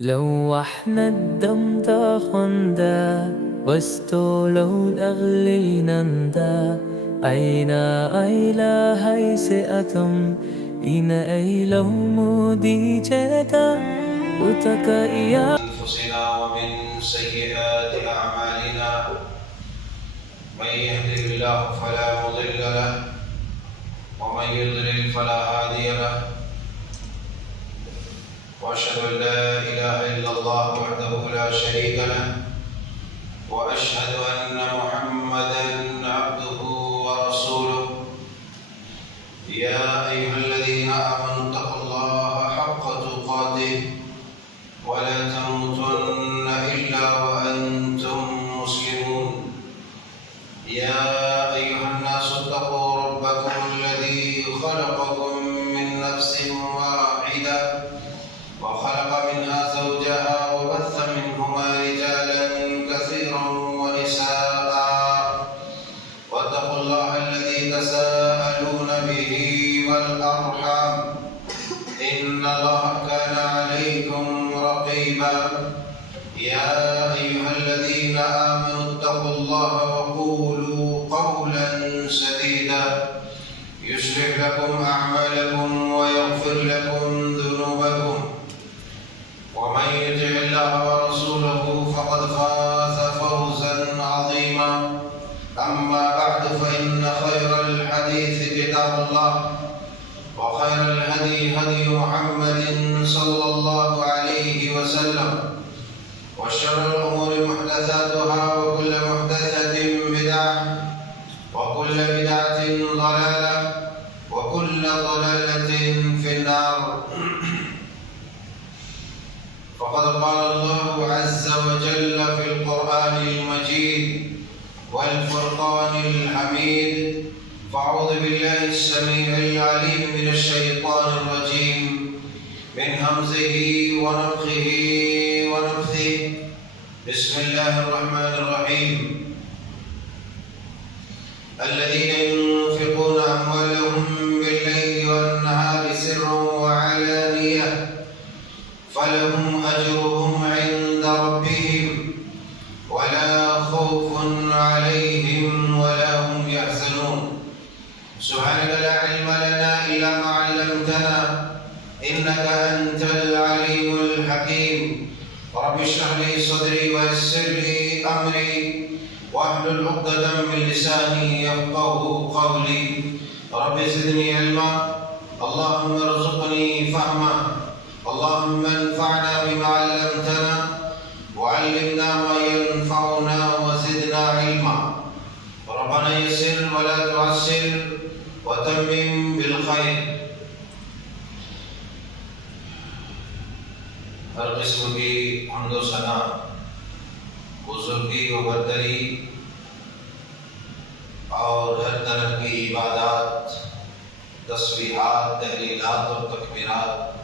لوحنا الدم تاخندا واستولوا الأغلي نندا أين أيلا هيسئتم إن أيلو مودي جدا وتكئيا أنفسنا ومن سيئات أعمالنا من يهده الله فلا مضل له ومن يضلل فلا هادي له وأشهد أن لا إله إلا الله وحده لا شريك له وأشهد أن محمدًا عبده ورسوله يا أيها الذين آمنوا اتقوا الله حق تقاته ولا تموتن إلا وأنتم مسلمون يا أيها الناس اتقوا ربكم الذي خلقكم من نفس واحدة وخلق منها زوجها وبث منهما رجالا كثيرا ونساء واتقوا الله الذي تساءلون به والأرحام إن الله كان عليكم رقيبا يا أيها الذين آمنوا اتقوا الله وقولوا قولا سديدا يصلح لكم أعمالكم ويغفر لكم ذنوبكم ومن يطع الله ورسوله فقد فاز فوزا عظيما أما بعد فإن خير الحديث كتاب الله وخير الهدي هدي محمد صلى الله عليه وسلم وشر الأمور محدثاتها وكل محدثة بدعة وكل بدعة ضلالة وكل ضلالة في النار. فقد قال الله عز وجل في القرآن المجيد والفرقان الحميد: فأعوذ بالله السميع العليم من الشيطان الرجيم من همزه ونفخه ونفثه. بسم الله الرحمن الرحيم. الذين ينفقون أموالهم بالليل والنهار سرا وعلانية فلهم أجرهم عند ربهم ولا خوف عليهم ولا هم يحزنون. سبحانك لا علم لنا إلا ما علمتنا إنك أنت العليم الحكيم. رب اشرح لي صدري ويسر لي أمري واحلل عقدة من لساني يفقهوا قولي. رب زدني علما اللهم ارزقني فهما اللهم انفعنا بما علمتنا وعلمنا ما ينفعنا وزدنا علما. ربنا يسر ولا تعسر وتمم بالخير. ہر قسم کی حمد و ثنا، بزرگی و برتری اور ہر طرح کی عبادات، تسبیحات، تحلیلات اور تکبیرات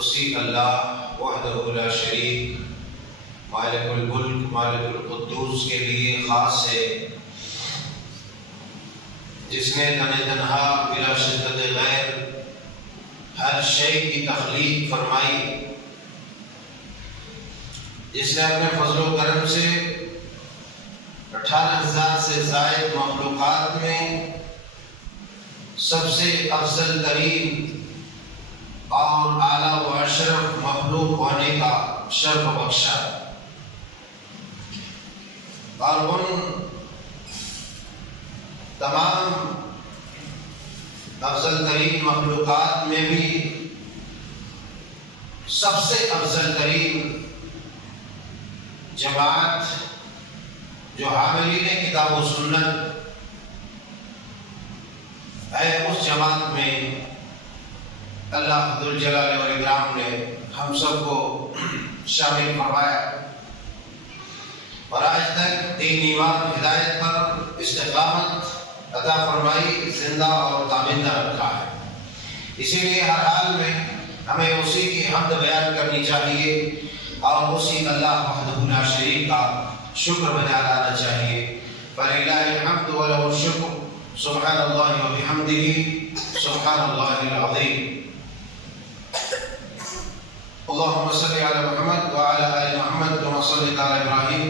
اسی اللہ وحدہ لا شریک مالک الملک مالک القدوس کے لیے خاص ہے، جس نے تنہا بلا شدت غیر ہر شے کی تخلیق فرمائی، جس نے اپنے فضل و کرم سے 18,000 سے زائد مخلوقات میں سب سے افضل ترین اور اعلیٰ و اشرف مخلوق ہونے کا شرف بخشا، اور ان تمام افضل ترین مخلوقات میں بھی سب سے افضل ترین جماعت جو حاملین کتاب و سنت ہے، اس جماعت میں اللہ ذوالجلال والاکرام نے ہم سب کو شامل فرمایا، اور آج تک دین ایمان ہدایت پر استقامت عطا فرمائی، زندہ اور تابندہ رکھا ہے۔ اسی لیے ہر حال میں ہمیں اسی کی حمد بیان کرنی چاہیے اور اسی اللہ وحدہ لا شریک کا شکر بجا لانا چاہیے۔ فَلِلَّهِ الْحَمْدُ وَلَهُ الشُّكْرُ سبحان اللہ وبحمدہ سبحان اللہ العظیم۔ اللهم صل على محمد وعلى آل محمد كما صليت على إبراهيم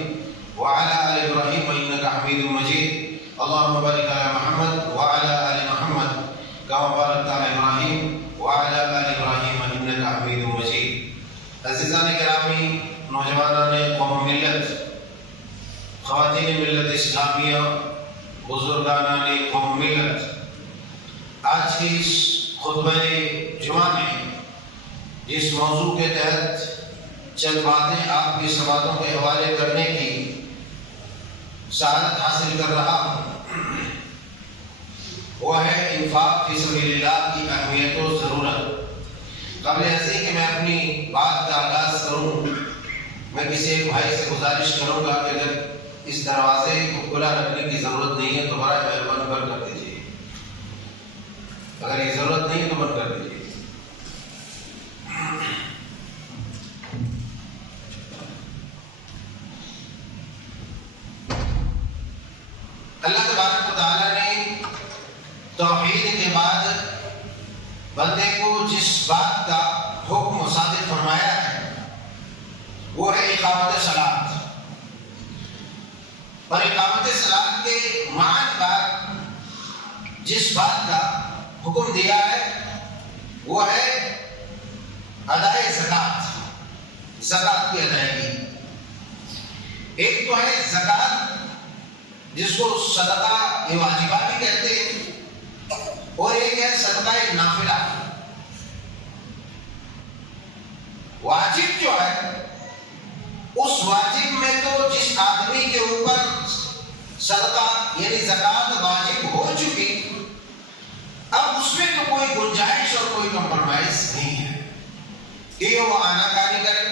وعلى آل إبراهيم إنك حميد مجيد اللهم بارك على محمد وعلى آل محمد كما باركت على إبراهيم وعلى آل إبراهيم إنك حميد مجيد. عزیزان گرامی، نوجوانان قوم ملت، خواتین ملت اسلامیہ، بزرگان قوم ملت، آج کی اس خطبہ جمعہ میں جس موضوع کے تحت چند باتیں آپ کی سماعتوں کے حوالے کرنے کی سعادت حاصل کر رہا ہوں، وہ ہے انفاق فی سبیل اللہ کی اہمیت و ضرورت. قبل ایسے کہ میں اپنی بات کا آغاز کروں، میں کسی ایک بھائی سے گزارش کروں گا کہ اگر اس دروازے کو کھلا رکھنے کی ضرورت نہیں ہے تو برائے مہربانی بند کر دیجیے. اگر یہ ضرورت نہیں ہے تو بند کر دیجیے. اللہ تبارک و تعالیٰ نے توحید کے بعد بندے کو جس بات کا حکم صادر فرمایا ہے وہ ہے اقامت صلاۃ. اور اقامت صلاۃ کے معنی بعد جس بات کا حکم دیا ہے وہ ہے ادائے زکوٰۃ، زکوٰۃ کی ادائیگی. ایک تو ہے زکوٰۃ جس کو صدقہ واجبہ بھی کہتے ہیں، اور ایک ہے صدقہ نافلہ. واجب جو ہے اس واجب میں تو جس آدمی کے اوپر صدقہ یعنی زکوٰۃ واجب ہو چکی، اب اس میں تو کوئی گنجائش اور کوئی کمپرومائز نہیں ہے کہ وہ آنا کاری کرے،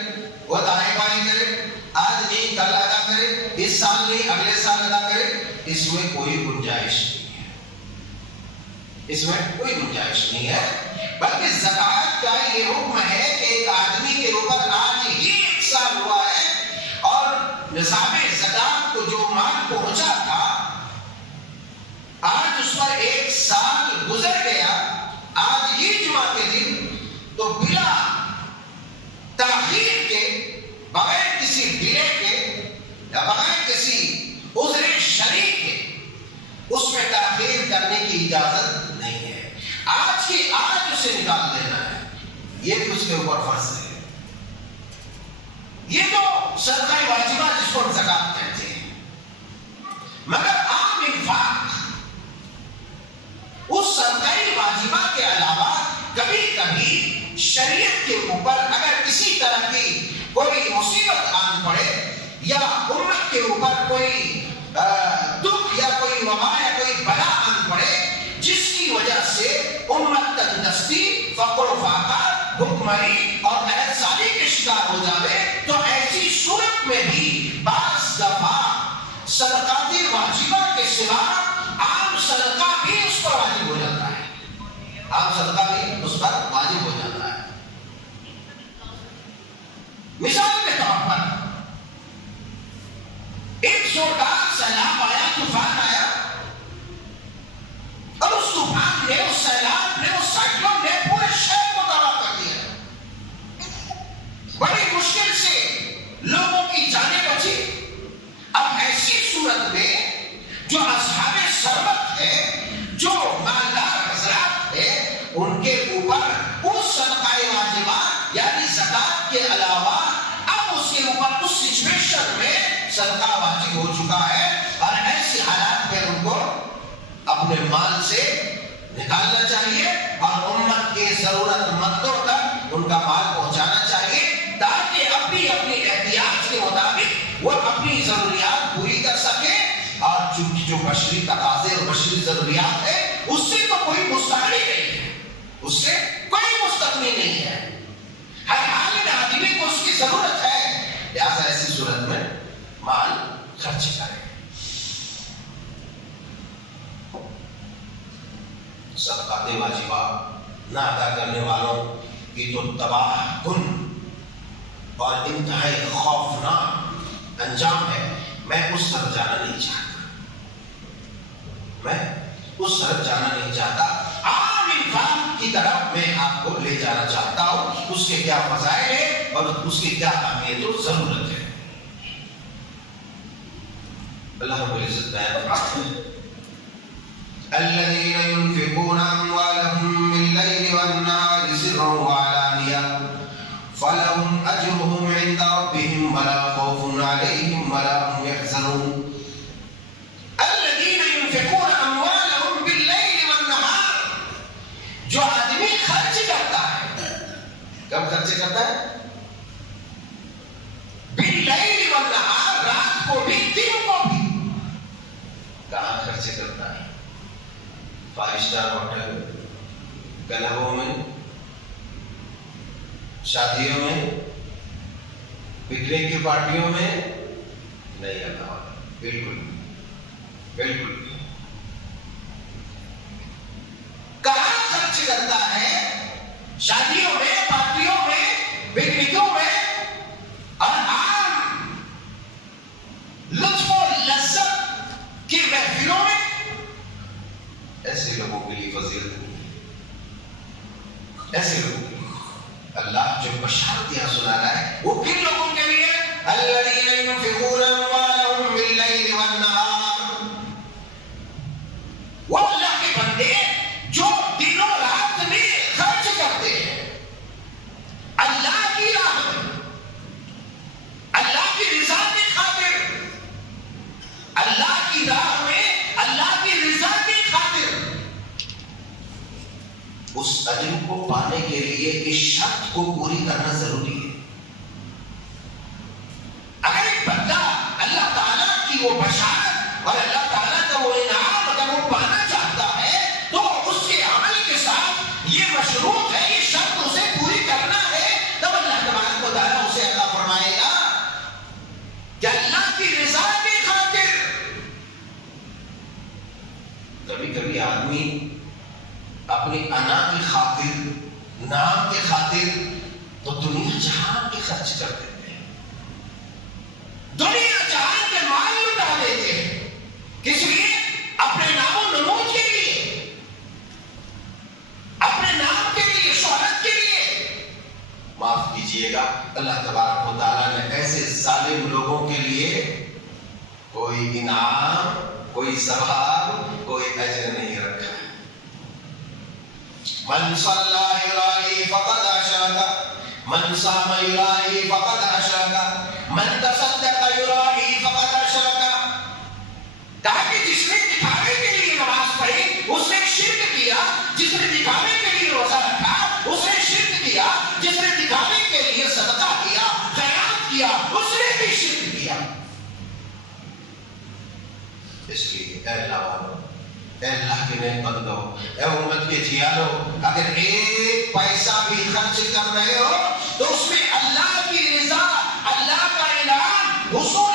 وہ دائیں بائیں کرے، آج نہیں کل ادا کرے، اس سال نہیں اگلے سال ادا کرے. اس میں کوئی گنجائش نہیں ہے، اس میں کوئی گنجائش نہیں ہے. بلکہ زکوٰۃ کا یہ حکم ہے کہ ایک آدمی کے اوپر آج ہی 1 سال ہوا ہے اور نصاب زکوٰۃ کو جو مال پہنچا تھا آج اس پر 1 سال گزر گیا، آج ہی جمعہ کے دن، تو بلا تاخیر کے، بغیر کسی ڈیلے کے یا بغیر کسی عذر شرعی کے اس میں تاخیر کرنے کی اجازت نہیں ہے. آج کی آج اسے نکال دینا ہے، یہ بھی اس کے اوپر فرض ہے. یہ تو صدقہ واجبہ جس کو زکوٰۃ کہتے ہیں. مگر عام انفاق اس صدقہ واجبہ کے علاوہ کبھی کبھی شریعت کے اوپر اگر کسی طرح کی کوئی مصیبت آن پڑے یا امت کے اوپر کوئی دکھ یا کوئی وبا یا کوئی بلا آن پڑے جس کی وجہ سے امت تندرستی، فقر و فاقہ، بھوکمری اور احتسابی کے شکار ہو جاوے، تو ایسی صورت میں بھی بعض دفعہ صدقات واجبہ کے سوا عام صدقہ بھی اس پر واجب ہو جاتا ہے. عام صدقہ بھی اس پر واجب ہو جاتا ہے. مثال کے طور پر ایک زوردار سیلاب آیا، طوفان آیا، اور اس طوفان نے، اس سیلاب نے، اس سائیکلون نے پورے شہر کو تباہ کر دیا. بڑی مشکل سے لوگوں کی جانیں بچی. اب ایسی صورت میں جو اصحاب ثروت ہے، جو مالدار حضرات ہے، ان کے اوپر اس صدقہ واجبہ یعنی زکوٰۃ کے علاوہ اب اس کے اوپر اس سچویشن میں صدقہ واجب ہو چکا ہے، اور ایسے حالات میں ان کو اپنے مال سے نکالنا چاہیے اور امت کے ضرورت مندوں تک ان کا مال پہنچانا چاہیے، تاکہ اپنی احتیاط کے مطابق وہ اپنی ضروریات پوری کر سکے. اور چونکہ جو بشری تقاضے اور بشری ضروریات ہے اس سے تو کوئی مستغنی نہیں ہے، اس سے کوئی مستغنی نہیں ہے. ہر حال میں آدمی کو اس کی ضرورت ہے، لہذا ایسی صورت میں مال خرچ کرے. صدقات واجبہ نہ ادا کرنے والوں کی تو تباہ کن اور انتہائی خوفناک انجام ہے. میں اس طرف جانا نہیں چاہتا، میں اس طرف جانا نہیں چاہتا. عام انفاق کی طرف میں آپ کو لے جانا چاہتا ہوں. اس کے کیا فضائل ہے اور اس کی کیا اہمیت اور ضرورت ہے۔ اللہ رب العزت بیان فرماتے ہیں الذين ينفقون أموالهم بالليل والنهار سرا وعلانية فلهم أجرهم عند ربهم ولا خوف عليهم ولا هم يحزنون۔ الذين ينفقون أموالهم بالليل والنهار، جو آدمی خرچ کرتا ہے، کب خرچ کرتا ہے؟ باللیل والنہار، رات کو بھی دن کو بھی۔ کہاں خرچ کرتا ہے؟ 5 اسٹار ہوٹل، کلبوں میں، شادیوں میں، پکنک کی پارٹیوں میں نہیں اللہ، بالکل بالکل۔ کہاں خرچ کرتا ہے؟ شادیوں میں، پارٹیوں میں، پکنکوں میں اور عام لطف و لذت کی محفلوں میں۔ ایسے لوگوں کے لیے فضیلت نہیں ہے، ایسے لوگوں کے لیے اللہ جو بشارت یہاں سنا رہا ہے وہ کن لوگوں کے لیے؟ الذین ينفقون اموالهم باللیل والنہار، وہ اللہ کے بندے جو دن و رات میں خرچ کرتے ہیں اللہ کی راہ میں، اللہ کی رضا کی خاطر، اللہ کی راہ میں اللہ کی رضا کی خاطر۔ اس اجر کو پانے کے لیے اس شرط کو پوری کرنا ضروری ہے۔ اگر ایک بندہ اللہ تعالیٰ کی وہ بشارت اور اللہ تعالیٰ کا وہ انعام اگر وہ پانا چاہتا ہے تو اس کے عمل کے ساتھ یہ مشروط ہے، یہ شرط اسے پوری کرنا ہے، تب اللہ تبارک و تعالیٰ اسے عطا فرمائے گا کہ اللہ کی رضا کی خاطر۔ کبھی کبھی آدمی اپنی انا کی خاطر، نام کے خاطر تو دنیا جہان کے خرچ کر دیتے ہیں، دنیا جہان کے مال لٹا دیتے ہیں، کس لیے؟ اپنے نام و نمود کے لیے، اپنے نام کے لیے، شہرت کے لیے۔ معاف کیجئے گا، اللہ تبارک و تعالیٰ نے ایسے ظالم لوگوں کے لیے کوئی انعام، کوئی ثواب، کوئی اجر نہیں رکھا ہے۔ من صلى يرائي فقد أشرك، من صام يرائي فقد أشرك، من تصدق يرائي فقد أشرك۔ تاکہ جس نے دکھاوے کے لیے نماز پڑھی اس نے شرک کیا، جس نے دکھاوے کے لیے روزہ رکھا اس نے شرک کیا، جس نے دکھاوے کے لیے صدقہ کیا، خیرات کیا، اس نے بھی شرک کیا۔ اس لیے اے اللہ والو، اے اللہ کے نیک بندو، اے امت کے جیالو، اگر ایک پیسہ بھی خرچ کر رہے ہو تو اس میں اللہ کی رضا، اللہ کا انعام، حصول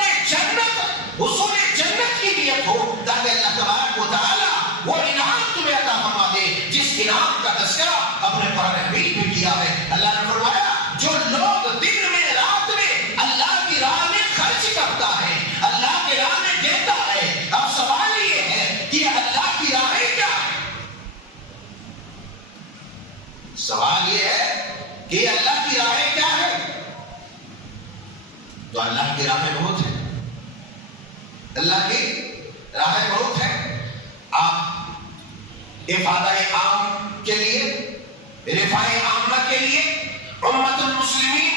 جنت کی نیت ہو، تاکہ اللہ تبارک و تعالیٰ وہ انعام تمہیں عطا فرما دے جس انعام کا تذکرہ اپنے قرآن حمید میں کیا ہے۔ اللہ نے فرمایا جو لوگ دن میں رات میں اللہ کی راہ میں خرچ کرتا ہے، اللہ کی راہ میں دیتا ہے۔ اب سوال یہ ہے کہ اللہ کی راہیں کیا ہے؟ سوال یہ ہے کہ اللہ کی راہیں کیا ہے؟ تو اللہ کی راہیں بہت ہے، اللہ کی راہیں بہت ہے۔ آپ افادہ عام کے لیے، رفاع عامہ کے لیے، امت المسلمین،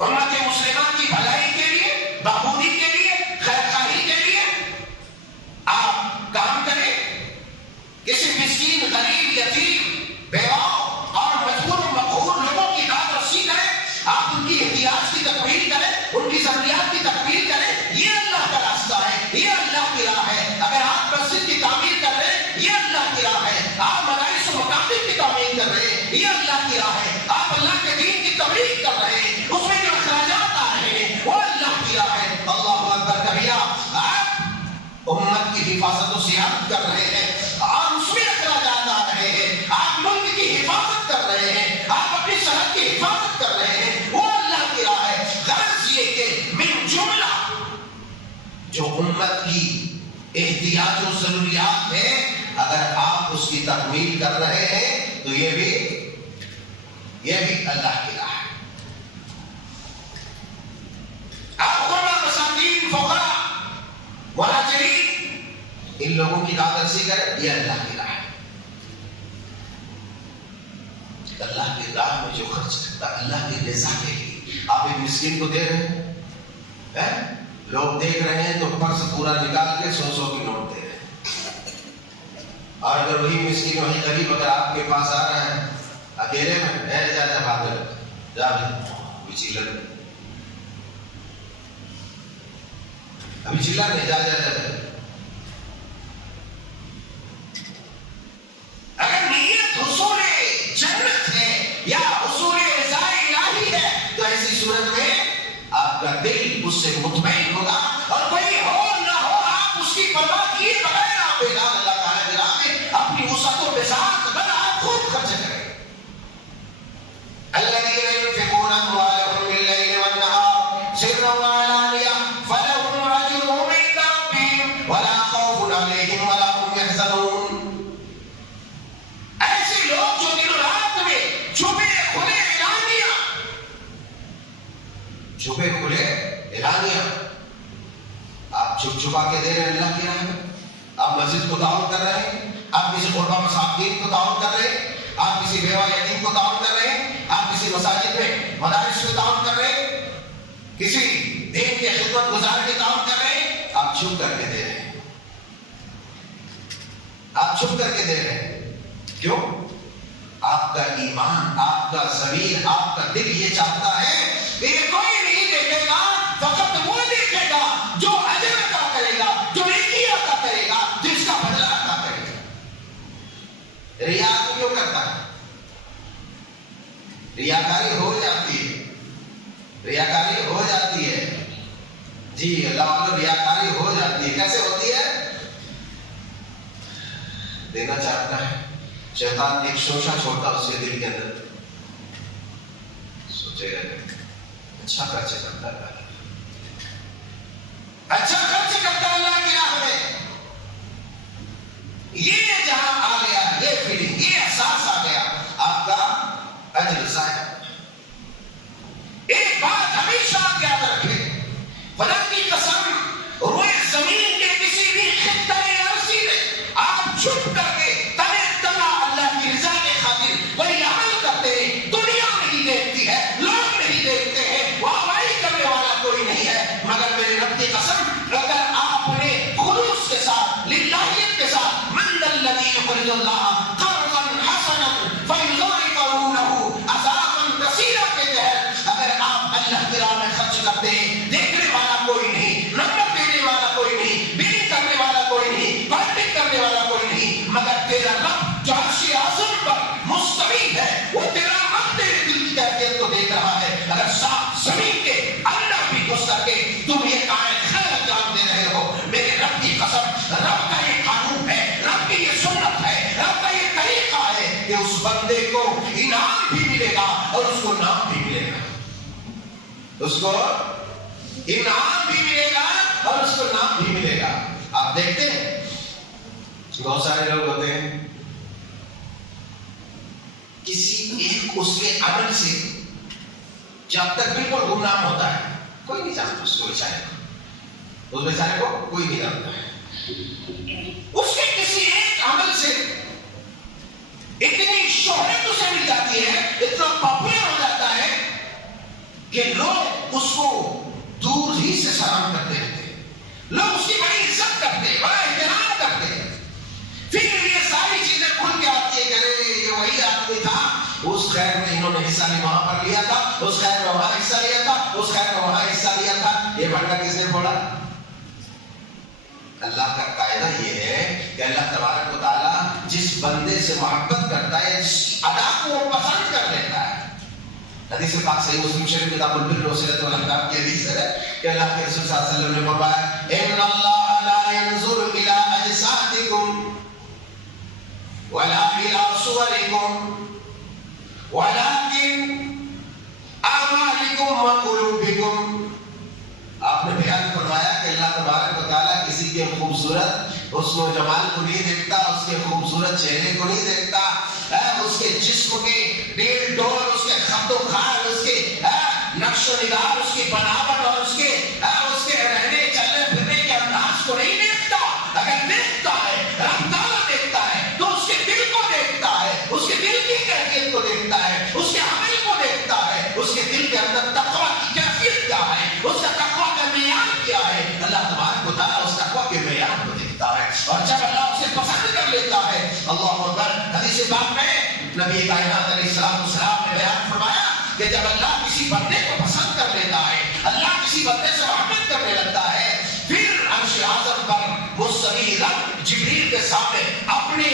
امت مسلمہ کی بھلائی کے لیے، بہبودی کے لیے، خیر خواہی کے لیے آپ کام کریں۔ کسی مسکین، غریب، یتیم، بیوہ اور مجبور و مقہور لوگوں کی داد رسی کریں، آپ ان کی احتیاج کی تکمیل کریں، ان کی ضروریات کی تکمیل کریں، یہ اللہ کا راستہ ہے، یہ اللہ کی راہ ہے۔ اگر آپ مسجد کی تعمیر کر رہے ہیں یہ اللہ کی راہ ہے، آپ مدارس و مکاتب کی تعمیر کر رہے ہیں یہ اللہ کی راہ ہے، آپ اللہ کے دین کی تبلیغ کر رہے ہیں اس میں جو اخراجات آ رہے ہیں وہ اللہ کی راہ ہے۔ اللہ اکبر کبیرہ، آپ امت کی حفاظت و سیاحت کر رہے ہیں، آپ اس میں اخراجات آ رہے ہیں، آپ ملک کی حفاظت کر رہے ہیں، آپ اپنی صحت کی حفاظت کر رہے ہیں، وہ اللہ کی راہ ہے۔ غرض یہ کہ من جملہ جو امت کی احتیاج و ضروریات ہیں اگر آپ اس کی تکمیل کر رہے ہیں تو یہ بھی اللہ کی راہ ہے۔ اللہ کی رضا کے لیے. آپ ایک مسکین کو دے رہے ہیں, لوگ دیکھ رہے ہیں تو پرس پورا نکال کے 100 کی نوٹ دے رہے ہیں. اور اگر وہی مسکین وہی غریب اگر آپ کے پاس آ رہا ہے اکیلے میں, جا بادل جا ابھی چیلر ابھی چیلر نہیں, جا اگر نیت حصول جنت ہے یا حصول رضا الہی ہے تو ایسی صورت میں آپ کا دل اس سے مطمئن ہوگا اور کوئی ہو نہ ہو آپ اس کی پرواہ کیے بغیر آپ اعلان اللہ تعالی میں اپنی وسعت و بساط پر آپ خود خرچ کریں. الذين ينفقون أموالهم بالليل والنهار سرا وعلانية فلهم أجرهم عند ربهم ولا خوف عليهم ولا هم يحزنون. ایسے لوگ جو دن رات میں چھپے کھلے اعلانیہ آپ چھپ چھپا کے دے رہے ہیں اللہ کی راہ میں, آپ مسجد کو تعاون کر رہے ہیں, آپ کسی قربا مساکین کو تعاون کر رہے ہیں, آپ کسی بیوہ یتیم کو تعاون کر رہے ہیں, آپ کسی مساجد میں مدارس میں تعاون کر رہے ہیں, کسی دین کے خدمت گزار کے تعاون کر رہے ہیں, آپ چھپ کر کے دے رہے ہیں. آپ چھپ کر کے دے رہے ہیں. کیوں؟ آپ کا ایمان, آپ کا ضمیر, آپ کا دل یہ چاہتا ہے کہ کوئی نہیں دیکھے گا, فقط وہ دیکھے گا جو اجر عطا کرے گا, جو نیکی عطا کرے گا, جس کا بدلہ عطا کرے گا. ریا کیوں کرتا ہے؟ ریاکاری ہو جاتی ہے جی, اللہ والوں ریاکاری ہو جاتی ہے. کیسے ہوتی ہے؟ دینا چاہتا ہے, شیطان ایک شوشہ چھوڑتا اس کے دل کے اندر, سوچے گا اچھا خرچ کرتا ہے, اچھا خرچ کرتا ہے اللہ کی راہ میں. یہ جہاں آ گیا, یہ فیلنگ, یہ احساس آ گیا, آپ کا اجر ضائع. ایک بات ہمیشہ یاد رکھیں, خدا کی قسم, روئے زمین کے کسی بھی خطہ عرضی میں آپ چھپ کر کے تنے تنا اللہ کی رضا کے خاطر کوئی عمل کرتے ہیں, دنیا نہیں دیکھتی ہے, لوگ نہیں دیکھتے ہیں, واہوائی کرنے والا کوئی نہیں ہے, مگر میرے رب کی قسم اگر آپ نے خلوص کے ساتھ, للہیت کے ساتھ, من ذا الذی یقرض اللہ قرضا حسنا فیضاعفہ لہ اضعافا کثیرہ کے تحت اگر آپ اللہ کی راہ میں خرچ کرتے ہیں, دیکھنے والا کوئی نہیں, نمبر دینے والا کوئی نہیں, بینی کرنے والا کوئی نہیں, پارٹی کرنے والا کوئی نہیں, مگر تیرا رب جو عرش اعظم پر مستوی ہے وہ تیرا رب تیرے دل کی کیفیت کو دیکھ رہا ہے. اگر سات زمین کے اللہ بھی گھس کر کے تم یہ کائن خیر انجام دے رہے ہو, میرے رب کی قسم, رب کا یہ قانون ہے, رب کی یہ سنت ہے, رب کا یہ طریقہ ہے کہ اس بندے کو انعام بھی ملے گا اور اس کو نام بھی ملے گا, اس کو انعام بھی ملے گا اور اس کو نام بھی ملے گا. آپ دیکھتے ہیں بہت سارے لوگ ہوتے ہیں کسی ایک اس کے عمل سے جب تک بالکل گمنام ہوتا ہے, کوئی نہیں جانتا اس کو, بیچارے کو کوئی نہیں جانتا ہے, اس کے کسی ایک عمل سے اتنی شہرت اسے مل جاتی ہے, اتنا پاپولر ہو جاتا ہے کہ لوگ اس کو دور ہی سے سلام کرتے رہتے ہیں, لوگ اس کی بڑی عزت کرتے ہیں, بڑا احترام کرتے ہیں. پھر یہ ساری چیزیں کھل کے آتی ہے کہ یہ وہی آدمی تھا, اس خیر میں انہوں نے حصہ نہیں وہاں پر لیا تھا, اس خیر میں وہاں حصہ لیا تھا, اس خیر میں وہاں حصہ لیا تھا. یہ بھنڈا کس نے پھوڑا؟ اللہ کا قاعدہ یہ ہے کہ اللہ تبارک و تعالیٰ جس بندے سے محبت کرتا ہے, جس ادا کو وہ پسند کر لیتا ہے. حدیث پاک صحیح مسلم شریف کتاب البر والصلۃ والاحکام کی حدیث ہے کہ اللہ کے رسول صلی اللہ علیہ وسلم نے فرمایا, ان اللہ لا ينظر الى اجسادکم ولا الى صورکم ولكن اعمالکم وقلوبکم. آپ نے بیان فرمایا کہ اللہ تبارک و تعالیٰ کسی کے خوبصورت حسن و جمال کو نہیں دیکھتا, اس کے خوبصورت چہرے کو نہیں دیکھتا, اس کے جسم کے ڈیل ڈول, اس کے خط و خال, اس کے نقش و نگار, اس کی بناوٹ اور اس کے رہنے چلنے پھرنے کے انداز کو نہیں دیکھتا. اگر دیکھتا ہے, رب تعالیٰ دیکھتا ہے تو اس کے دل کو دیکھتا ہے, اس کے دل کی کیفیت کو دیکھتا ہے, اس کے عمل کو دیکھتا ہے, اس کے دل کے اندر تقوی کی کیفیت کیا ہے، اس کا تقوی کا معیار کیا ہے، اللہ تبارک و تعالیٰ اس تقوی کے معیار کو دیکھتا ہے، اور جب اللہ اسے پسند کر لیتا ہے، اللہ اکبر، حدیث پاک میں نبی کائنات علیہ السلام نے بیان فرمایا کہ جب اللہ کسی بندے کو پسند کر لیتا ہے، اللہ کسی بندے سے محبت کرنے لگتا ہے، پھر عرش اعظم پر مستقیل جبریل کے سامنے اپنی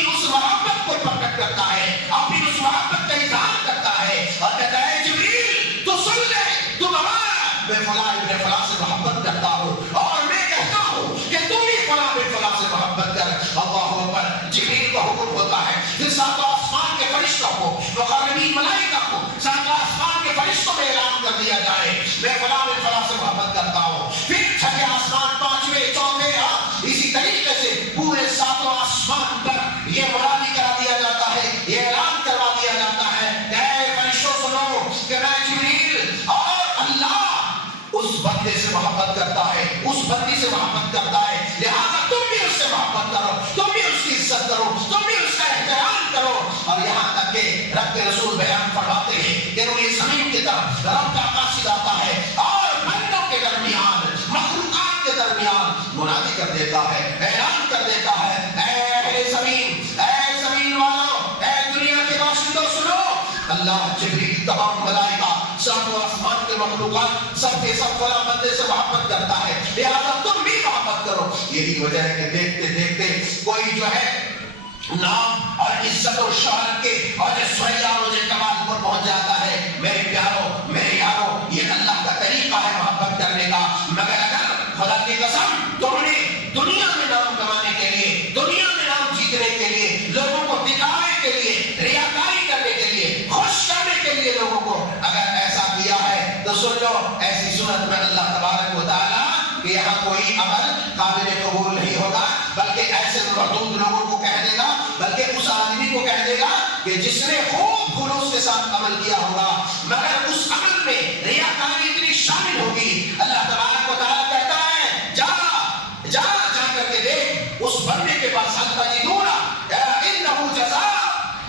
اس محبت کو پرکٹ کرتا ہے، اپنی اس محبت کا اظہار کرتا ہے اور کہتا ہے جبریل تو سن لے، تو گواہ، میں فلاں ابن فلاں سے محبت کرتا ہوں اور میں کہتا ہوں کہ تم بھی فلاں ابن فلاں سے محبت کر۔ اللہ اکبر، جبریل کا حکم ہوتا ہے کہ ساتوں آسمان کے فرشتوں کو، مقربین ملائکہ کو ساتوں آسمان کے فرشتوں میں اعلان کر دیا جائے میں فلاں ابن فلاں سے محبت کرتا ہوں۔ پھر چھٹے آسمان، پانچویں، چوتھے، اسی طریقے سے پورے ساتوں آسمان پر یہ منادی کرا دیا جاتا ہے، یہ اعلان کروا دیا جاتا ہے کہ اے فرشتوں سنو کہ میں جبریل اور اللہ اس بندے سے محبت کرتا ہے، اس بندی سے محبت کرتا ہے، لہذا تم بھی اس سے محبت کرو، تم بھی اس کی عزت کرو، تم بھی اس کا احترام کرو۔ اور یہاں تک کہ رب کے رسول بیان فرماتے ہیں کہ روئے زمین کی طرف رب کا قاصد آتا ہے اور بندوں کے درمیان، مخلوقات کے درمیان منادی کر دیتا ہے، اعلان کر دیتا ہے، اے زمین والوں، اے دنیا کے باشندوں سنو، اللہ جبریل تمام ملائکہ ساتوں آسمان کے مخلوقات سب کے سب فلاں بندے سے محبت کرتا ہے، لہذا تم بھی محبت کرو۔ یہی وجہ ہے کہ دیکھتے دیکھتے کوئی جو ہے نام اور عزت و شہرت کے اور سریا اور کمال پر پہنچ جاتا ہے۔ میرے پیاروں، میرے یاروں، یہ اللہ کا طریقہ ہے محبت کرنے کا، مگر اگر خدا کی قسم تم نے دنیا میں نام کمانے کے لیے، دنیا میں نام جیتنے کے لیے، لوگوں کو دکھانے کے لیے، ریاکاری کرنے کے لیے، خوش کرنے کے لیے لوگوں کو اگر ایسا کیا ہے تو سن لو، ایسی صورت میں اللہ تبارک و تعالیٰ کہ یہاں کوئی عمل قابل قبول نہیں ہوگا، بلکہ ایسے مردود لوگوں کو کہہ دے گا، بلکہ اس آدمی کو کہہ دے گا کہ جس نے خوب خلوص کے ساتھ عمل کیا ہوگا مگر اس عمل میں ریاکاری اتنی شامل ہوگی، اللہ تبارک و تعالیٰ کہتا ہے جا کر کے دیکھ اس بندے کے پاس حل تجدون انہ جزا،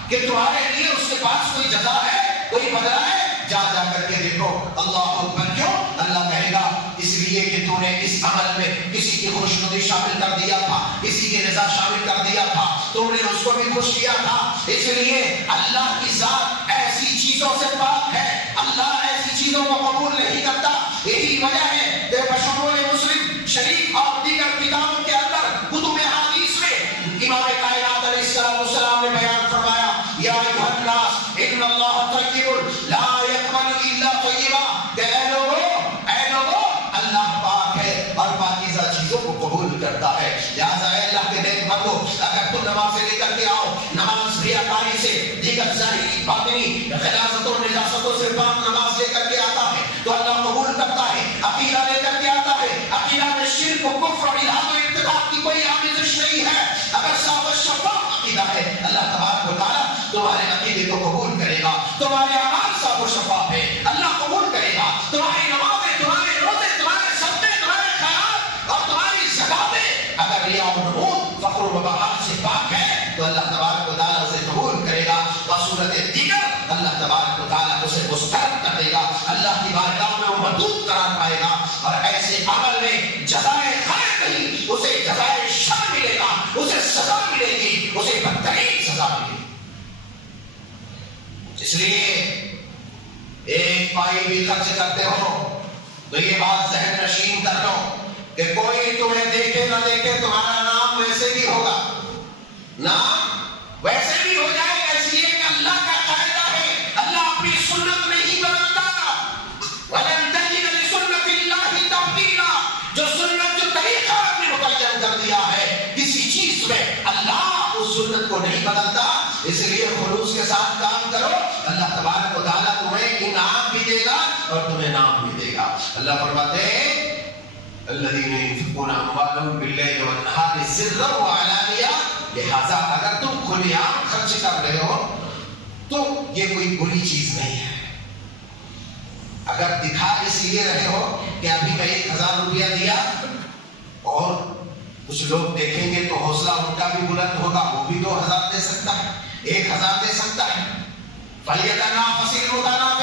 کہ تمہارے لیے اس کے پاس کوئی جزا ہے، کوئی بدلہ ہے، جا کر کے دیکھو۔ اللہ اکبر، کیوں؟ اللہ کہے گا اس لیے کہ تو نے اس عمل میں کسی کی خوشنودی شامل کر دیا تھا، کسی کی رضا شامل کر دیا تھا، تم نے اس کو بھی خوش کیا تھا، اس لیے اللہ کی ذات ایسی چیزوں سے پاک ہے، اللہ ایسی چیزوں کو قبول نہیں کرتا۔ یہی وجہ ہے کہ بشمول مسلم شریف اور دیگر کتابوں کے اندر کتب حدیث میں امام کائنات علیہ السلام نے بیان فرمایا یا ایھا الناس ان اللہ طیب لا یقبل الا طیبا، کہ اے لوگو اللہ پاک ہے اور پاکیزہ چیزوں کو قبول کرتا ہے، لہذا اے اللہ کے نیک بندو اگر تم نماز لے کر کے آؤ، نماز ریاکاری سے، دیگر ظاہری باطنی غلاظتوں نجاستوں سے پاک نماز لے کر کے آتا ہے تو اللہ قبول کرتا ہے، عقیدہ لے کر کے آتا ہے، عقیدہ میں شرک و کفر اور الحاد و ارتکاب کی کوئی آمیزش نہیں ہے، اگر صاف و شفاف عقیدہ ہے اللہ تبارک و تعالیٰ تمہارے عقیدے کو قبول کرے گا، تمہارے اعمال صاف و شفاف ہے اللہ قبول کرے گا، تمہاری نمازیں، تمہارے روزے، تمہارے صدقے، تمہارے خیرات اور تمہاری زکاتیں اگر ریا و نمود، فخر و مباحات سے پاک ہے تو اللہ تبارک و تعالیٰ اسے قبول کرے گا، بصورت دیگر اللہ تبارک و تعالیٰ اسے مسترد کر دے گا، اللہ کی بارگاہ میں وہ مردود قرار پائے گا، اور ایسے عمل میں جزائے خیر نہیں، اسے جزائے شر ملے گا، اسے سزا ملے گی، اسے بدترین سزا ملے گی۔ اس لیے ایک پائی بھی خرچ کرتے ہو تو یہ بات ذہن نشین کر لو کہ کوئی تمہیں دیکھے نہ دیکھے تمہارا نام ویسے بھی ہوگا، نام ویسے بھی ہو جائے گا، اس لیے کہ اللہ کا قاعدہ ہے، اللہ اپنی سنت نہیں بدلتا، وَلَن تَجِدَ لِسُنَّتِ اللَّهِ تَبْدِيلًا، جو سنت، جو طریقہ آپ نے متعین کر دیا ہے کسی چیز میں، اللہ اس سنت کو نہیں بدلتا، اس لیے خلوص کے ساتھ کام کرو، اللہ تبارک و تعالیٰ تمہیں انعام بھی دے گا اور تمہیں نام بھی دے گا۔ اللہ فرماتے ہیں الذین ينفقون اموالهم باللیل والنہار سرا وعلانیہ، لہذا اگر تم کھلے عام خرچ کر رہے ہو تو یہ کوئی بری چیز نہیں ہے، اگر دکھا اس لیے رہے ہو کہ ابھی میں 1000 روپیہ دیا اور کچھ لوگ دیکھیں گے تو حوصلہ ان کا بھی بلند ہوگا، وہ بھی 2000 دے سکتا ہے، 1000 دے سکتا ہے، فَلْيَتَنَافَسِ الْمُتَنَافِسُونَ،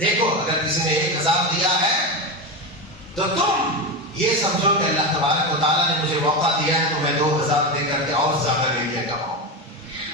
دیکھو اگر کسی نے 1000 دیا ہے تو تم یہ سمجھو کہ اللہ تبارک و تعالیٰ نے مجھے موقع دیا ہے تو میں 2000 دے کر کے اور زیادہ نیکیاں کماؤں.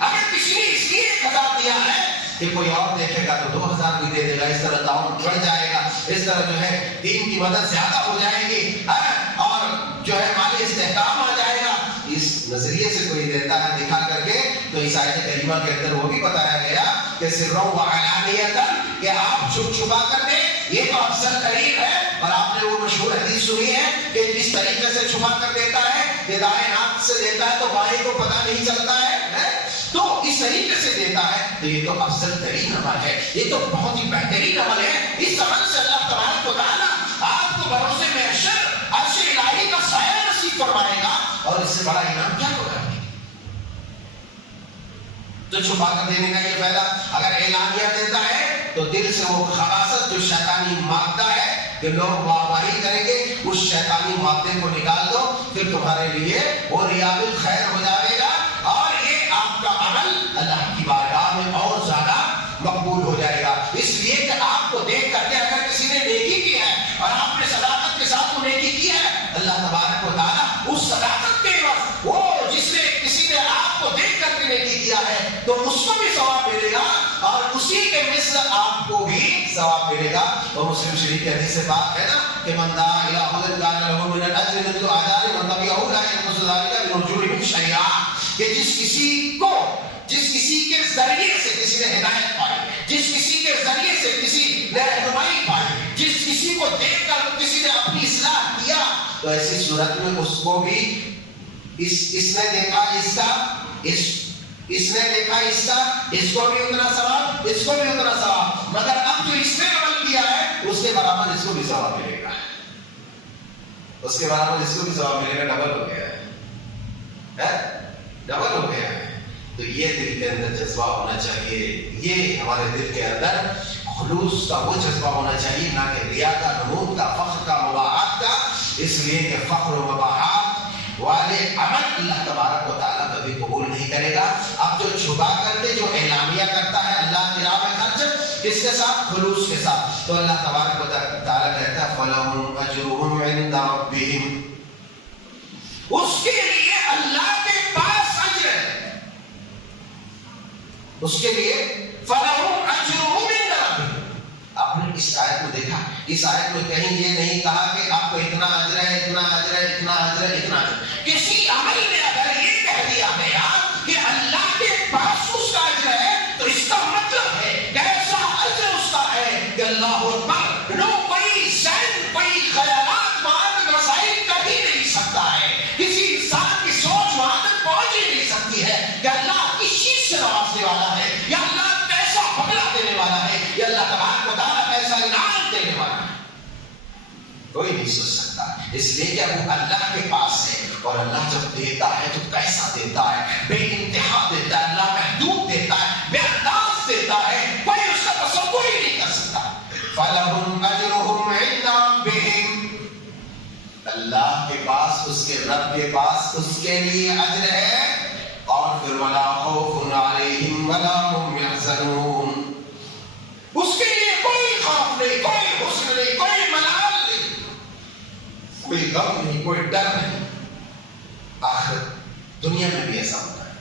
اگر کسی نے اس لیے 1000 دیا ہے کہ کوئی اور دیکھے گا تو 2000 بھی دے دے گا, اس طرح تعاون بڑھ جائے گا, اس طرح جو ہے دین کی مدد زیادہ ہو جائے گی اور جو ہے مالی استحکام آ جائے گا. اس نظریے سے کوئی دیتا ہے دکھا کر کے تو اس آیت کریمہ کے اندر وہ بھی بتایا گیا کہ سرًا و علانیۃً, کہ آپ چھپ چھپا کر دیں یہ تو افضل ترین ہے. اور آپ نے وہ مشہور حدیث سنی ہے کہ جس طریقے سے چھپا کر دیتا ہے کہ دائیں ہاتھ سے دیتا ہے تو بائیں کو پتہ نہیں چلتا ہے, تو اس طریقے سے دیتا ہے تو یہ تو افضل ترین عمل ہے, یہ تو بہت ہی بہترین عمل ہے. اس عمل سے اللہ تبارک و تعالیٰ آپ کو بھروسے محشر عرش الہی کا سایہ نصیب فرمائے گا, اور اس سے بڑا انعام کیا ہوگا. تو چھپا کر دینے کا یہ فائدہ. اگر اعلانیہ دیتا ہے تو دل سے وہ خباثت جو شیطانی مادہ ہے کہ لوگ واہواہی کریں گے, اس شیطانی مادے کو نکال دو, پھر تمہارے لیے وہ ریاض الخیر ہو جائے گا اور یہ آپ کا عمل اللہ کی بارگاہ میں اور زیادہ مقبول ہو جائے گا. اس لیے کہ آپ کو دیکھ کر کے اگر کسی نے نیکی کی ہے اور آپ نے صداقت کے ساتھ وہ نیکی کی ہے, اللہ تبارک و تعالیٰ اس صداقت کے وقت وہ جس نے کسی نے آپ کو دیکھ کر کے نیکی کیا ہے تو اس کو بھی ثواب ملے گا اور اسی کے مثل آپ کو بھی ثواب ملے گا. اور مسلم شریف کی حدیث سے بات ہے نا کہ من دعا الی هدى كان له من الاجر مثل اجر من تبعه لا ينقص ذلك من اجورهم شيئا, کہ جس کسی کے ذریعے سے کسی نے ہدایت پائی, جس کسی کے ذریعے سے کسی نے رہنمائی پائی, جس کسی کو دیکھ کر کسی نے اپنی اصلاح کیا, تو ایسی صورت میں اس کو بھی اس نے دیکھا اس کا اس نے دیکھا اس کا, اس کو بھی اتنا ثواب, اس کو بھی اتنا ثواب, مگر اب جو اس نے عمل کیا ہے اس کے برابر اس کو بھی ثواب ملے گا, اس کے برابر اس کو بھی ثواب ملے گا. ڈبل ہو گیا ہے, ڈبل ہو گیا ہے. تو یہ دل کے اندر جذبہ ہونا چاہیے, یہ ہمارے دل کے اندر خلوص کا وہ جذبہ ہونا چاہیے, نہ کہ ریا کا, نمود کا, فخر کا, مباحات کا. اس لیے کہ فخر و مباحات والے عمل اللہ تبارک و تعالیٰ کبھی قبول نہیں کرے گا. اب جو چھپا کر کے جو اعلامیہ کرتا ہے اللہ کی راہ میں خرچ, کس کے ساتھ؟ خلوص کے ساتھ, تو اللہ تبارک و تعالیٰ کہتا ہے فَلَهُمْ أَجْرُهُمْ عِنْدَ رَبِّهِمْ, اس کے لیے اللہ کے پاس اجر ہے, اس کے لیے فَلَهُمْ أَجْرُهُمْ عِنْدَ رَبِّهِمْ. آپ نے اس آیت میں دیکھا, اس آیت میں کہیں یہ نہیں کہا کہ آپ کو اتنا اجر ہے, اتنا اجر ہے, اتنا اجر ہے, اتنا اجر. کسی عمل میں اگر یہ کہہ دیا گیا کہ اللہ کے پاس اس کا اجر ہے تو اس کا مطلب ہے کہ ایسا اجر اس کا ہے کہ اللہ اکبر, نو کوئی ذہن, کوئی خیالات وہاں تک رسائی کر ہی نہیں سکتا ہے, کسی انسان کی سوچ وہاں تک پہنچ ہی نہیں سکتی ہے کہ اللہ کس چیز سے نوازنے والا ہے, یا اللہ کیسا بدلہ دینے والا ہے, یا اللہ تبارک و تعالیٰ کیسا انعام دینے والا ہے. کوئی نہیں سوچ سکتا, اس لیے کہ وہ اللہ کے پاس ہے, اور اللہ جب دیتا ہے تو کیسا دیتا ہے, بے انتہا دیتا ہے, اللہ محدود دیتا ہے, بے انداز دیتا ہے, کوئی اس کا تصور ہی نہیں کر سکتا. فَلَهُمْ أَجْرُهُمْ عِنْدَ رَبِّهِمْ, اللہ کے پاس, اس کے رب کے پاس اس کے لیے اجر ہے. اور پھر وَلَا خَوْفٌ عَلَيْهِمْ وَلَا هُمْ يَحْزَنُونَ, اس کے لیے کوئی خوف نہیں, کوئی حزن نہیں, کوئی ملال نہیں, کوئی غم نہیں, کوئی ڈر نہیں. آخر دنیا میں بھی ایسا ہوتا ہے,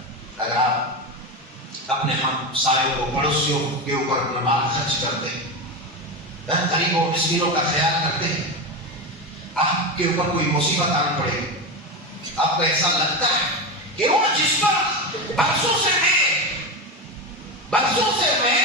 اگر آپ اپنے ہم سایوں کو, پڑوسیوں کے اوپر اپنا مال خرچ کرتے ہیں, غریبوں مسکینوں کا خیال کرتے ہیں, آپ کے اوپر کوئی مصیبت آن پڑے گی, آپ کو ایسا لگتا ہے کہ وہ جس پر برسوں سے میں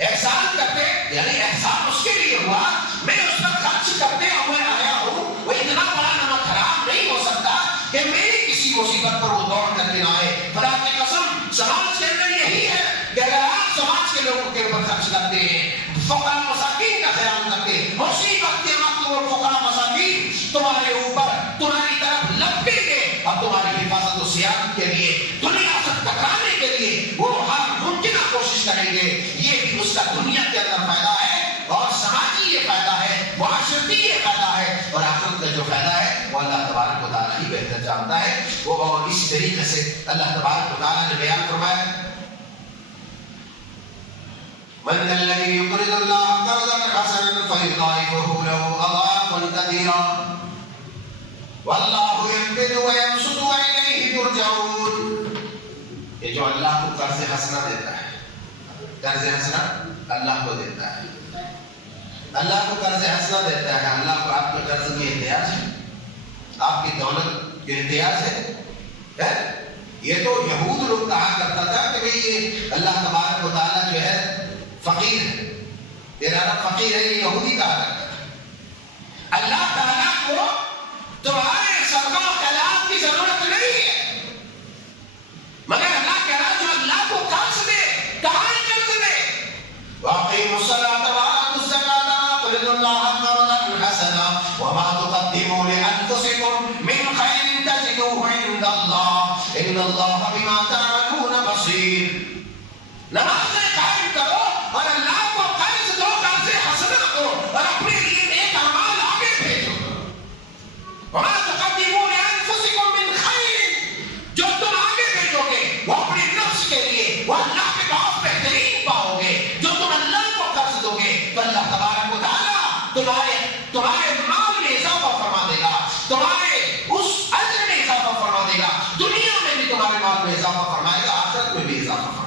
احسان کرتے, یعنی احسان اس کے لیے ہوا, میں اس پر خرچ کرتے ہوئے آیا ہوں, وہ اتنا بڑا نمک حرام نہیں ہو سکتا کہ میری کسی مصیبت پر وہ دوڑ کر کے آئے. خدا کی قسم, سماج کے اندر یہی ہے کہ اگر آپ سماج کے لوگوں کے اوپر خرچ کرتے ہیں, فقراء مساکین کا خیال کرتے ہیں, مصیبت کے وقت وہ فقراء مساکین تمہارے اوپر, تمہاری طرف لپٹیں گے, اور تمہاری حفاظت و سیاحت کے لیے, دنیا سے ٹکرانے کے لیے وہ ہر ممکنہ کوشش کریں گے. یہ بھی اس کا دنیا کے اندر فائدہ ہے, اور سماجی یہ فائدہ ہے, معاشرتی یہ فائدہ ہے, اور آخرت کا جو فائدہ ہے وہ اللہ تبارک و تعالیٰ ہی بہتر جانتا ہے. وہ اور اس طریقے سے اللہ تبارک و تعالیٰ نے بیان فرمایا من ذا الذي يقرض الله قرضا حسنا فيضاعفه له اضعافا كثيرا والله يقبض ويبسط واليه ترجعون. یہ جو اللہ کو قرض حسنا دیتا ہے، قرض حسنا اللہ کو دیتا ہے، اللہ کو قرض حسنا دیتا ہے. اللہ کو آپ کے قرض کی احتیاج ہے، آپ کی دولت کی احتیاج ہے. یہ تو یہود لوگ کہا کرتا تھا کہ بھئی یہ اللہ تبارک و تعالیٰ جو ہے فقیر ہے، تیرا رب فقیر ہے، یہ یہودی کہا کرتا تھا. اللہ تعالیٰ کو تمہارے صدقہ و خیرات کی ضرورت نہیں ہے، مگر اللہ کہہ رہا جو اللہ کو قرض دے، کہاں قرض دے؟ وَأَقِيمُوا الصَّلَاةَ وَآتُوا الزَّكَاةَ وَأَقْرِضُوا اللَّهَ قَرْضًا حَسَنًا وَمَا تُقَدِّمُوا لِأَنفُسِكُم مِّنْ خَيْرٍ تَجِدُوهُ عِندَ اللَّهِ إِنَّ اللَّهَ بِمَا تَعْمَلُونَ بَصِيرٌ. نماز قائم کرو اور اللہ کو قرض دو، قرض حسنا دو اور اپنے لیے نیک اعمال آگے بھیجو. وَمَا تُقَدِّمُوا لِأَنفُسِكُم مِّنْ خَيْرٍ، جو تم آگے بھیجو گے وہ اپنے نفس کے لیے وہ اللہ کے پاس بہترین پاؤ گے. جو تم اللہ کو قرض دو گے تو اللہ تبارک و تعالیٰ تمہارے مال میں اضافہ فرما دے گا، تمہارے اس اجر میں اضافہ فرما دے گا. دنیا میں بھی تمہارے مال میں اضافہ فرمائے گا، آخرت میں بھی اضافہ فرمائے گا.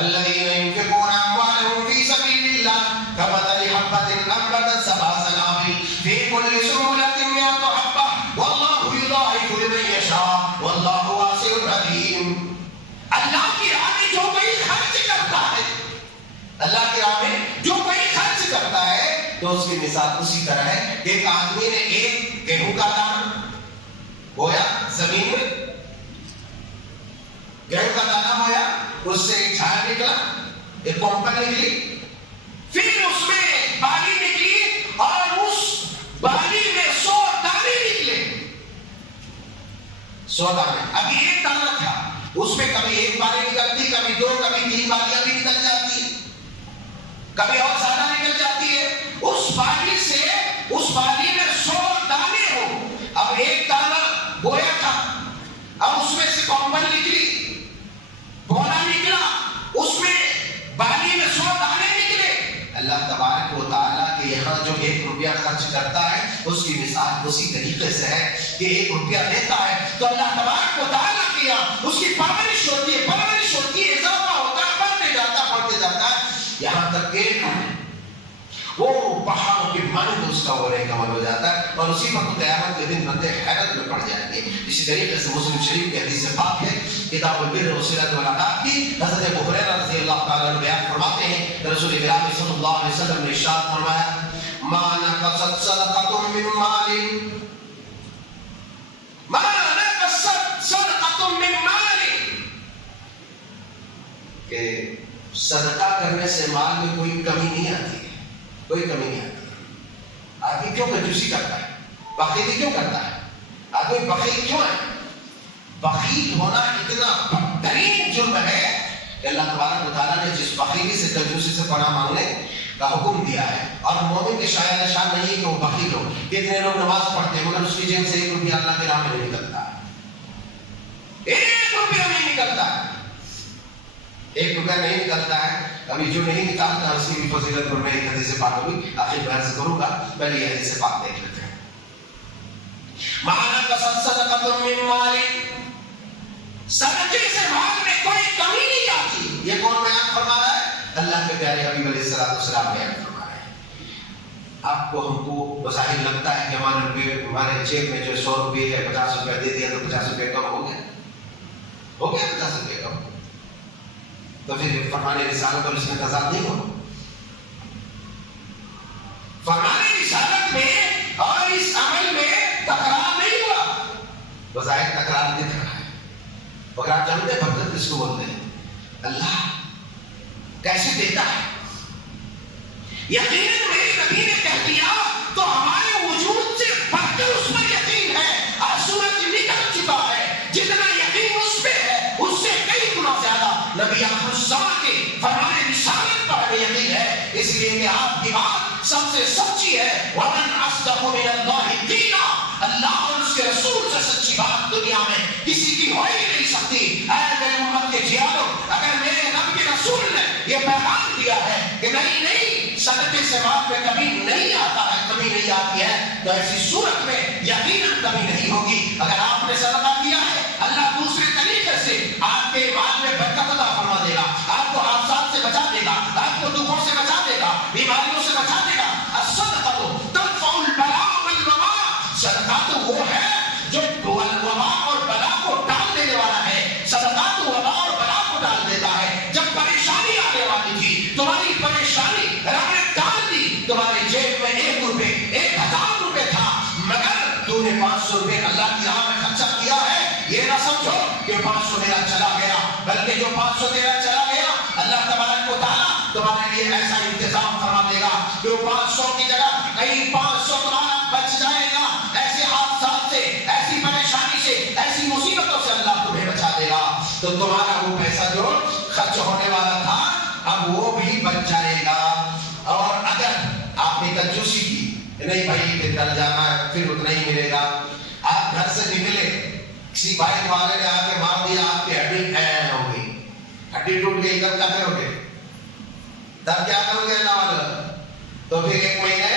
الذين ينفقون أموالهم في سبيل الله كمثل حبة أنبتت سبع سنابل في كل سنبلة 100 حبة والله يضاعف لمن يشاء والله واسع عليم. اللہ کی راہ میں جو کوئی خرچ کرتا ہے، اللہ کی راہ میں جو کوئی خرچ کرتا ہے تو اس کی مثال اسی طرح ہے کہ ایک آدمی نے ایک گیہوں کا دانہ بویا زمین میں، گیہوں کا دانہ بویا، اس سے ایک جھاڑ نکلا، ایک کونپل نکلی، پھر اس میں بالی نکلی اور اس بالی میں 100 دانے نکلے. 100 دانے. ابھی ایک دانہ تھا، اس میں کبھی ایک بالی نکلتی، کبھی 2، کبھی 3 بالیاں بھی نکل جاتی، کبھی اور زیادہ نکل جاتی ہے. اس بالی سے اس بالی میں 100 دانے ہو. اب ایک دانہ بویا تھا، اب اس میں سے کونپل نکلی، بولا نکلا، اس میں بالی میں 100 دانے نکلے. اللہ تبارک و تعالیٰ کے یہاں جو 1 روپیہ خرچ کرتا ہے اس کی مثال اسی طریقے سے ہے کہ 1 روپیہ دیتا ہے تو اللہ تبارک و تعالیٰ کے یہاں اس کی پرورش ہوتی ہے، پرورش ہوتی ہے، اضافہ ہوتا ہے، بڑھتے جاتا ہے یہاں تک کہ وہ پہاڑوں کی مانند اس کا عمل ہو جاتا ہے اور اسی وقت قیامت کے دن بندے حیرت میں پڑ جائیں گے. اسی طریقے سے مسلم شریف کی حدیث پاک ہے کتاب البر والصلۃ والعطاء کی، حضرت ابو ہریرہ رضی اللہ تعالیٰ عنہ بیان فرماتے ہیں کہ رسول کریم صلی اللہ علیہ وسلم نے ارشاد فرمایا ما نقصت صدقۃ من مال، ما نقصت صدقۃ من مال، کہ صدقہ کرنے سے مال میں کوئی کمی نہیں آتی، کوئی کمی نہیں آتی. آدمی کیوں کنجوسی کرتا ہے، بخیلی کیوں کرتا ہے، آدمی بخیل کیوں ہے؟ بخیل ہونا اتنا بدترین جرم ہے کہ اللہ تبارک و تعالیٰ نے جس بخیلی سے کنجوسی سے پناہ مانگنے کا حکم دیا ہے. اور مومن کے شاید نشان نہیں کہ وہ بخیل ہو. کتنے لوگ نماز پڑھتے ہیں مگر اس کی جیب سے 1 روپیہ اللہ کے راہ میں نہیں نکلتا ہے، 1 روپیہ نہیں نکلتا ہے، 1 روپیہ نہیں نکلتا ہے. ابھی جو نہیں نکالتا اس کی بھی فضیلت پر میں ایک حدیث پاک ہوگی آخر بیان سے کروں گا، پہلے یہ حدیث پاک دیکھ لیتے ہیں. معنی قصد صدقۃ من مال، صدقے سے مال میں کوئی کمی نہیں آتی. یہ کون بیان فرما رہا ہے؟ اللہ کے پیارے حبیب علیہ السلام بیان فرما رہے ہیں. آپ کو ہم کو بظاہر لگتا ہے کہ ہمارے جیب میں جو 100 روپے ہے 50 روپے دے دیا تو 50 روپے کم ہو گیا، 50 روپے کم، تو پھر فرمان رسالت اور اس میں تضاد نہیں ہو. فرمان رسالت میں اور اس عمل میں تکرار نہیں ہوا، بظاہر تکرار دکھ رہا ہے. مگر آپ جانتے ہیں برکت کس کو بولتے ہیں؟ اللہ کیسے دیتا ہے. یقیناً میرے نبی نے کہہ دیا تو ہمارے وجود سے بڑھ کر اس پر یقین ہے. آج سورج نکل چکا ہے، جتنا یقین اس پہ ہے اس سے کئی گنا زیادہ نبی آخر الزمان کے فرمان رسالت پر ہمیں یقین ہے. اس لیے کہ آپ کی بات سب سے سچی ہے. وَمَنْ أَصْدَقُ مِنَ اللَّهِ قِيلًا، اللہ اور اس کے رسول سے سچی بات دنیا میں کسی کی ہو ہی نہیں سکتی. اے میری امت کے جیالو، 500 میرا چلا گیا، بلکہ جو 500 تیرا چلا گیا اللہ تبارک و تعالیٰ تمہارے لیے ایسا انتظام فرما دے گا کہ وہ 500 کی جگہ کہیں 500 تمہارا بچ جائے گا. ایسے حادثات سے، ایسی پریشانی سے، ایسی مصیبتوں سے اللہ تمہیں بچا دے گا. تو تمہارا وہ پیسہ جو خرچ ہونے والا تھا اب وہ بھی بچ جائے گا. اور اگر آپ نے کنجوسی کی، نہیں بھائی پھر کل جانا ہے پھر اتنا ہی ملے گا، آپ گھر سے نکلے کسی بائک والے نے آ کے مار دیا، آپ کی ہڈی ہو گئی، ہڈی ٹوٹ گئی، تب کیا کرو گے؟ تب کیا کرو گے اللہ والا؟ تو پھر 1 مہینے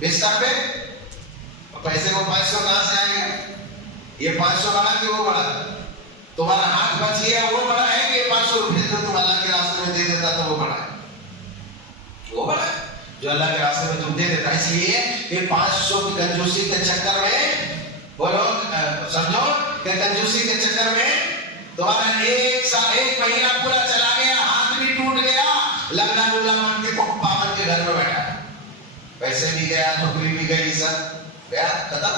بستر پہ پیسے وہ 500 کہاں سے آئیں گے؟ یہ 500 بڑا کہ وہ بڑا؟ تمہارا ہاتھ بچ گیا وہ بڑا ہے کہ 500 روپئے جو تم اللہ کے راستے میں دے دیتا تو وہ بڑا ہے؟ وہ بڑا ہے جو اللہ کے راستے میں تم دے دیتا. اس لیے کہ 500 کی کنجوسی کے چکر میں بولو سمجھو کہ کنجوسی کے چکر میں تمہارا 1 مہینہ پورا چلا گیا، ہاتھ بھی ٹوٹ گیا، لگنا لولا من کے پاون کے گھر میں بیٹھا ہے، پیسے بھی گیا، نوکری بھی گئی، سب گیا، ختم.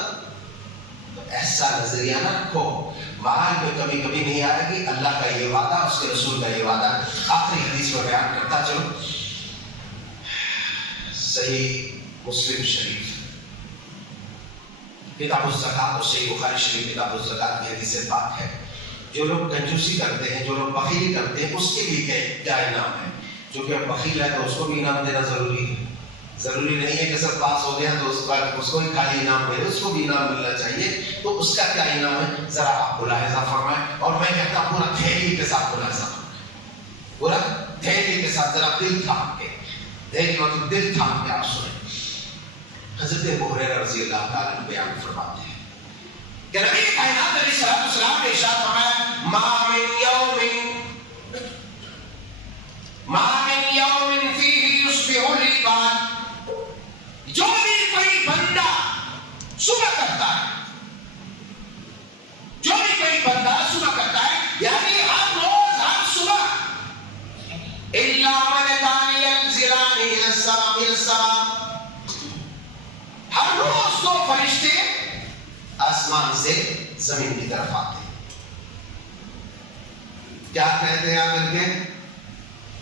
تو ایسا نظریہ نہ رکھو. مال میں کبھی کبھی نہیں آئے گی، اللہ کا یہ وعدہ، اس کے رسول کا یہ وعدہ. آخری حدیث میں بیان کرتا چلو، صحیح مسلم شریف کتاب الزکات اور صحیح بخاری شریف کتاب الزکات کی حدیث پاک ہے. جو لوگ کنجوسی کرتے ہیں، جو لوگ بخیلی کرتے ہیں، اس کے لیے کیا انعام ہے؟ جو کہ بخیل ہے تو اس کو بھی انعام دینا ضروری ہے. ضروری نہیں ہے کہ سب پاس ہو گیا تو اس کو ہی خالی انعام دے، اس کو بھی انعام ملنا چاہیے. تو اس کا کیا انعام ہے ذرا آپ ملاحظہ فرمائیں. اور میں کہتا ہوں پورا دھیرے کے ساتھ ملاحظہ فرمائیں، پورا دھیرے کے ساتھ، ذرا دل تھام کے، دھیرے مطلب دل تھام کے آپ سنیں. حضرت ابو ہریرہ رضی اللہ تعالیٰ عنہ بیان فرماتے ہیں کہ نبی کائنات علیہ السلام نے ارشاد فرمایا ما من یوم فیہ یصبح العباد، جو بھی کوئی بندہ صبح کرتا ہے، جو بھی کوئی بندہ صبح کرتا ہے، یعنی ہر روز ہر صبح، الا ملکان ینزلان الی السماء، ہر روز 2 فرشتے آسمان سے زمین کی طرف آتے ہیں. کیا کہتے ہیں آ کے؟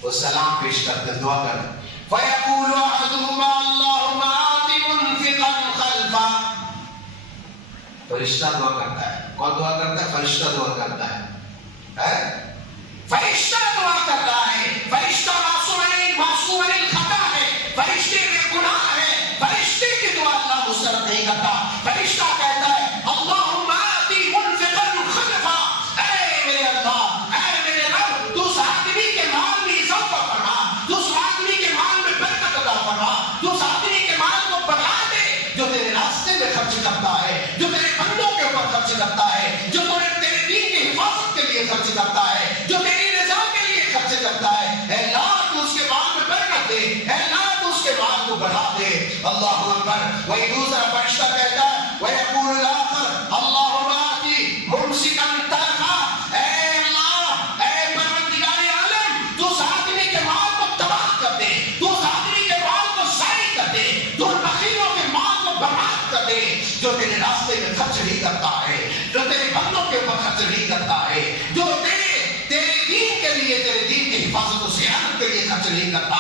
وہ سلام پیش کرتے، دعا کرتے. فَيَقُولُ أَحَدُهُمَا اللَّهُمَّ آتِ مُنْفِقًا خَلْفًا، فرشتہ دعا کرتا ہے. کون دعا کرتا ہے؟ فرشتہ دعا کرتا ہے. فرشتہ دعا کرتا ہے. فرشتہ معصوم عن الخطا ہے، فرشتے میں گناہ ہے، فرشتے کی دعا اللہ مسترد نہیں کرتا. فرشتہ کہتا ہے اللہم آتی منفقا خلفا، اے میرے اللہ، اے میرے رب، تو اس آدمی کے مال میں اضافہ فرما، تو اس آدمی کے مال میں برکت عطا فرما، تو اس آدمی کے مال کو بڑھا دے جو تیرے راستے میں خرچ کرتا ہے، جو تیرے بندوں کے اوپر خرچ کرتا ہے، جو تیرے دین کی حفاظت کے لیے خرچ کرتا ہے، جو تیری رضا کے لیے خرچ کرتا ہے. اے اللہ تو اس کے مال میں برکت دے، اے اللہ تو اس کے مال کو بڑھا دے. اللہ اکبر. وہی دوسرا فرشتہ کہتا ہے وَيَقُولُ الْآخَرُ اللَّهُمَّ آتِ مُمْسِكًا تَلْفًا، اے اللہ، اے پروردگار عالم، تو اس آدمی کے مال کو تباہ کر دے، تو اس آدمی کے مال کو ضائع کر دے، تو ان بخیلوں کے مال کو برباد کر دے جو تیرے راستے میں خرچ نہیں کرتا ہے، جو تیرے بندوں کے اوپر خرچ نہیں کرتا ہے، جو تیرے دین کے لیے، تیرے دین کی حفاظت و صیانت کے لیے خرچ نہیں کرتا.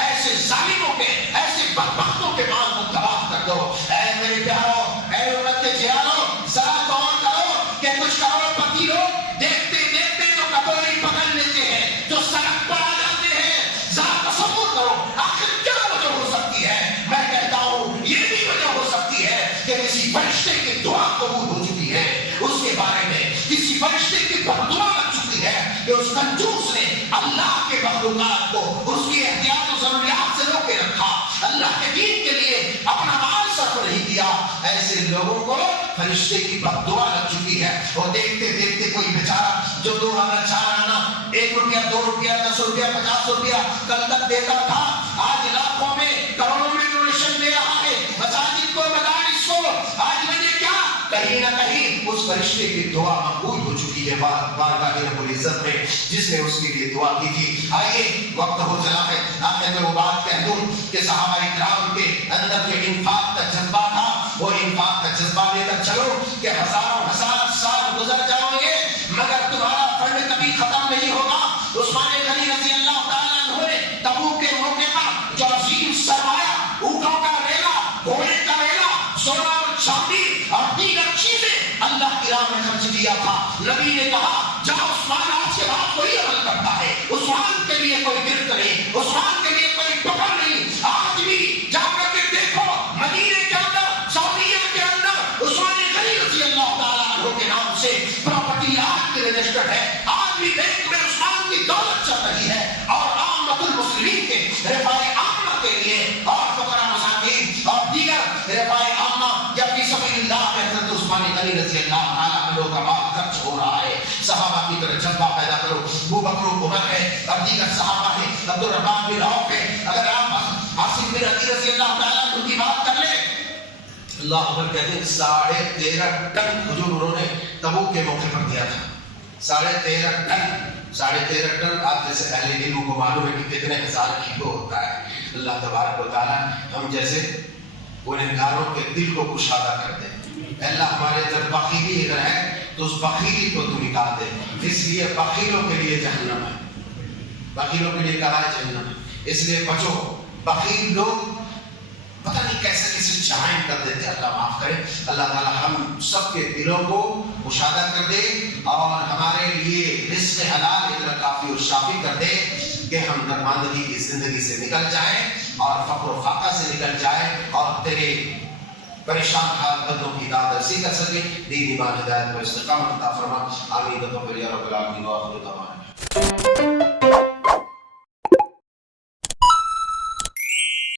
ایسے ظالموں کے، ایسے بدبختوں کے مال کو تباہ کر دو. اے میرے پیارو، اے امت کے جیارو، ذرا غور کرو کہ کچھ کروڑ پتی لوگ دیکھتے دیکھتے جو کٹوری پکڑ لیتے ہیں، جو سڑک پر آ جاتے ہیں. ذرا تصور کرو آخر کیا وجہ ہو سکتی ہے. میں کہتا ہوں یہ بھی وجہ ہو سکتی ہے کہ کسی فرشتے کی دعا قبول ہو چکی ہے، اس کے بارے میں کسی فرشتے کی بددعا لگ چکی ہے کہ اس کنجوس نے اللہ کے مخلوقات کو اس کی احتیاط و ضروریات سے روکے رکھا، اللہ کے دین کے لیے اپنا مال صرف نہیں کیا. ایسے لوگوں کو فرشتے کی بددعا لگ چکی ہے. اور دیکھتے دیکھتے کوئی بیچارہ جو 2 آنا 4 آنا، 1 روپیہ 2 روپیہ 10 روپیہ 50 روپیہ کل تک دیتا تھا، آج لاکھوں میں کروڑوں میں ڈونیشن دے رہا ہے مساجد کو، مدارس کو. آج مجھے کیا کہیں نہ کہیں اس فرشتے کی دعا مقبول ہو چکی ہے بارگاہ رب العزت میں، جس نے اس کے لیے دعا کی تھی. آئیے وقت ہو چلا ہے، آخر میں وہ بات کہہ دوں کہ صحابہ کرام کے اندر جو انفاق کا جذبہ تھا، وہ انفاق کا جذبہ لے کر چلو کہ ہزاروں ہزار سال گزر جائیں گے مگر تمہارا فرض کبھی ختم نہیں ہوگا. عثمان غنی رضی اللہ تعالیٰ عنہ نے تبوک کے موقع پر جو عظیم سرمایہ، اونٹوں کا ریلا، گھوڑے کا ریلا، سونا اور چاندی اور دیگر چیزیں اللہ کی راہ میں خرچ کیا تھا. نبی نے کہا جب عثمان آج کے بعد کوئی عمل کرتا ہے، عثمان کے لیے کوئی گرفت نہیں، عثمان کے لیے کوئی پکڑ نہیں. آج بھی جا کر کے دیکھو مدینے کے اندر، سعودیہ کے اندر عثمان غنی رضی اللہ تعالیٰ عنہ کے نام سے پراپرٹی آج بھی رجسٹرڈ ہے. آج بھی بینک میں عثمان کی دولت چل رہی ہے. اور عامت المسلمین کے رفاع عامہ کے لیے اور فقراء مساکین اور دیگر رفاع عامہ یا فی سبیل اللہ میں حضرت عثمان غنی رضی اللہ تعالیٰ عنہ کا مال خرچ ہو رہا ہے. صحابہ کی طرح جذبہ پیدا کرو. ابو بکر و عمر ہے اور دیگر صحابہ ہیں، عبد الرحمن بن عوف ہے. اگر آپ عاصم بن عدی رضی اللہ تعالیٰ عنہ کی بات کر لیں، اللہ اکبر کہتے ہیں 13.5 ٹن کھجور انہوں نے تبوک کے موقع پر دیا تھا. 13.5 ٹن. آپ جیسے اہل علم کو معلوم ہے کہ کتنے ہزار کلو ہوتا ہے. اللہ تبارک و تعالیٰ ہم جیسے گنہگاروں کے دل کو کشادہ کر دے. اللہ ہمارے اندر بخیلی اگر ہے تو اس بخیلی کو تو نکال دے. اس لیے بخیلوں کے لیے جہنم ہے. بخیلوں کے لیے کہا ہے جہنم ہے. اس لیے بچو. بخیل لوگ پتہ نہیں کیسے کیسے چاہیں کر دیتے. اللہ معاف کرے. اللہ تعالیٰ ہم سب کے دلوں کو مشاہدہ کر دے اور ہمارے لیے رزق حلال اتنا کافی اور شافی کر دے کہ ہم درماندگی کی زندگی سے نکل جائیں اور فقر و فاقہ سے نکل جائیں اور تیرے پریشان حال بندوں کی داد رسی کر سکے. دین ایمان ہدایت و استقامت عطا فرما. آمین. رب العالمین و آخر دعوانا.